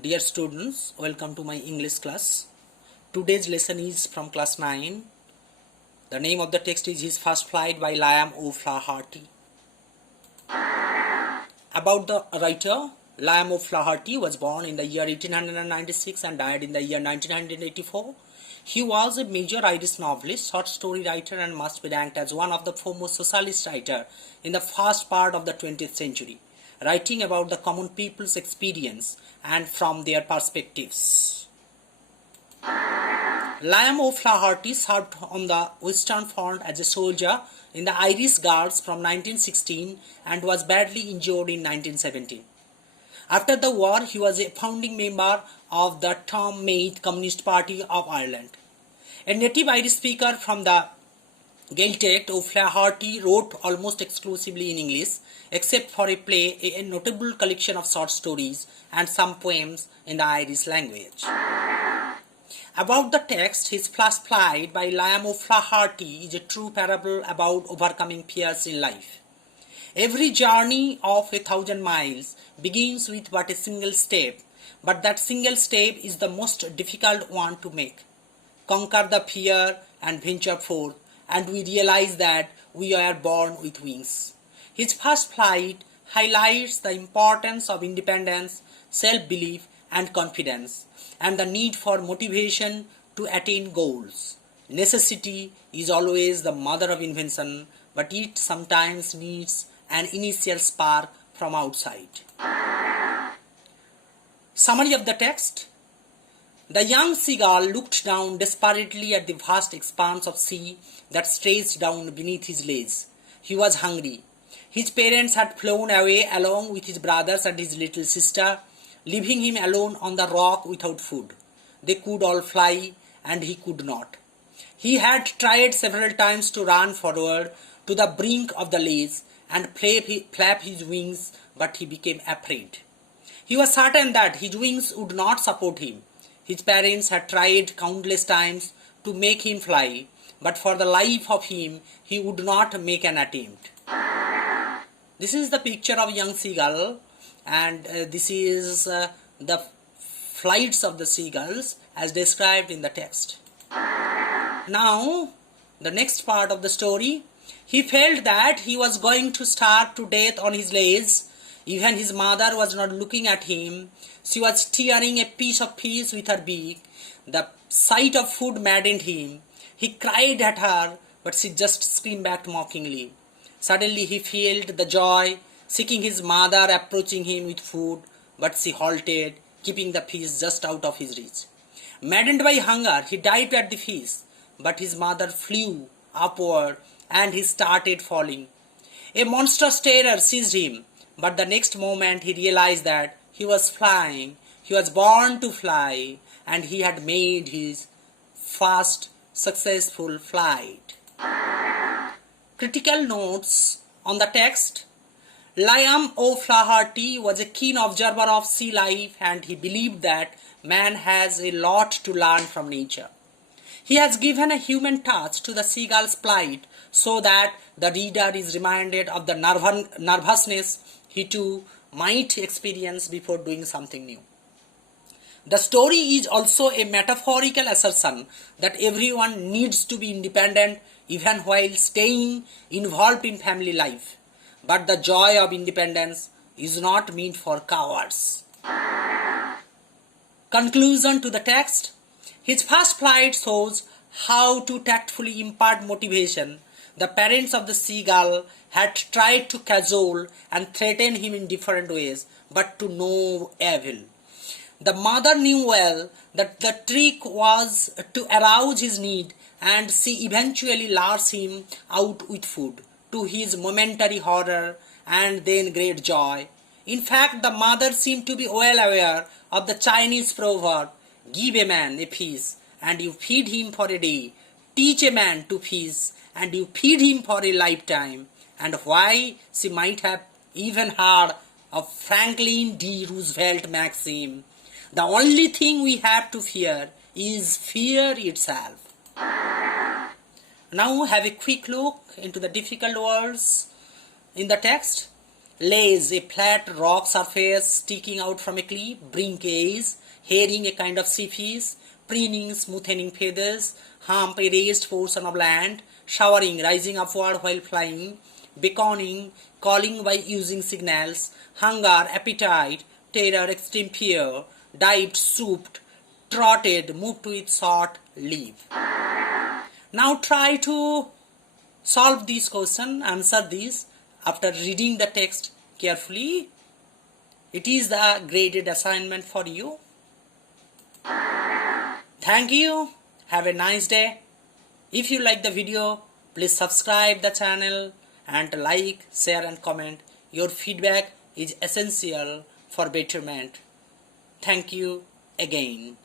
Dear students, welcome to my English class. Today's lesson is from class 9. The name of the text is His First Flight by Liam O'Flaherty. About the writer, Liam O'Flaherty was born in the year 1896 and died in the year 1984. He was a major Irish novelist, short story writer, and must be ranked as one of the foremost socialist writers in the first part of the 20th century, writing about the common people's experience and from their perspectives. Liam O'Flaherty served on the Western Front as a soldier in the Irish Guards from 1916 and was badly injured in 1917. After the war, he was a founding member of the Tom Meath Communist Party of Ireland. A native Irish speaker from the Gaeltacht, O'Flaherty wrote almost exclusively in English, except for a play, a notable collection of short stories, and some poems in the Irish language. About the text, His First Flight by Liam O'Flaherty is a true parable about overcoming fears in life. Every journey of 1,000 miles begins with but a single step, but that single step is the most difficult one to make. Conquer the fear and venture forth, and we realize that we are born with wings. His First Flight highlights the importance of independence, self-belief, and confidence, and the need for motivation to attain goals. Necessity is always the mother of invention, but it sometimes needs an initial spark from outside. Summary of the text. The young seagull looked down desperately at the vast expanse of sea that stretched down beneath his legs. He was hungry. His parents had flown away along with his brothers and his little sister, leaving him alone on the rock without food. They could all fly, and he could not. He had tried several times to run forward to the brink of the ledge and flap his wings, but he became afraid. He was certain that his wings would not support him. His parents had tried countless times to make him fly, but for the life of him, he would not make an attempt. This is the picture of a young seagull, and this is the flights of the seagulls as described in the text. Now, the next part of the story. He felt that he was going to starve to death on his legs. Even his mother was not looking at him. She was tearing a piece of fish with her beak. The sight of food maddened him. He cried at her, but she just screamed back mockingly. Suddenly he felt the joy, seeking his mother approaching him with food, but she halted, keeping the fish just out of his reach. Maddened by hunger, he dived at the fish, but his mother flew upward and he started falling. A monstrous terror seized him, but the next moment he realized that he was flying. He was born to fly, and he had made his first successful flight. Critical notes on the text. Liam O'Flaherty was a keen observer of sea life, and he believed that man has a lot to learn from nature. He has given a human touch to the seagull's plight so that the reader is reminded of the nervousness he too might experience before doing something new. The story is also a metaphorical assertion that everyone needs to be independent even while staying involved in family life. But the joy of independence is not meant for cowards. Conclusion to the text. His first flight shows how to tactfully impart motivation. The parents of the seagull had tried to cajole and threaten him in different ways, but to no avail. The mother knew well that the trick was to arouse his need, and she eventually lures him out with food, to his momentary horror and then great joy. In fact, the mother seemed to be well aware of the Chinese proverb, "Give a man a fish, and you feed him for a day. Teach a man to fish, and you feed him for a lifetime." And why she might have even heard of Franklin D. Roosevelt maxim, "The only thing we have to fear is fear itself." Now have a quick look into the difficult words in the text. Lays, a flat rock surface sticking out from a cliff. Brinkage, herring, a kind of sea fish. Preening, smoothening feathers. Hump, a raised portion of land. Showering, rising upward while flying. Beckoning, calling by using signals. Hunger, appetite. Terror, extreme fear. Dived, swooped. Trotted, moved with short leap. Now try to solve this question, answer this after reading the text carefully. It is the graded assignment for you. Thank you. Have a nice day. If you like the video, please subscribe the channel and like, share and comment. Your feedback is essential for betterment. Thank you again.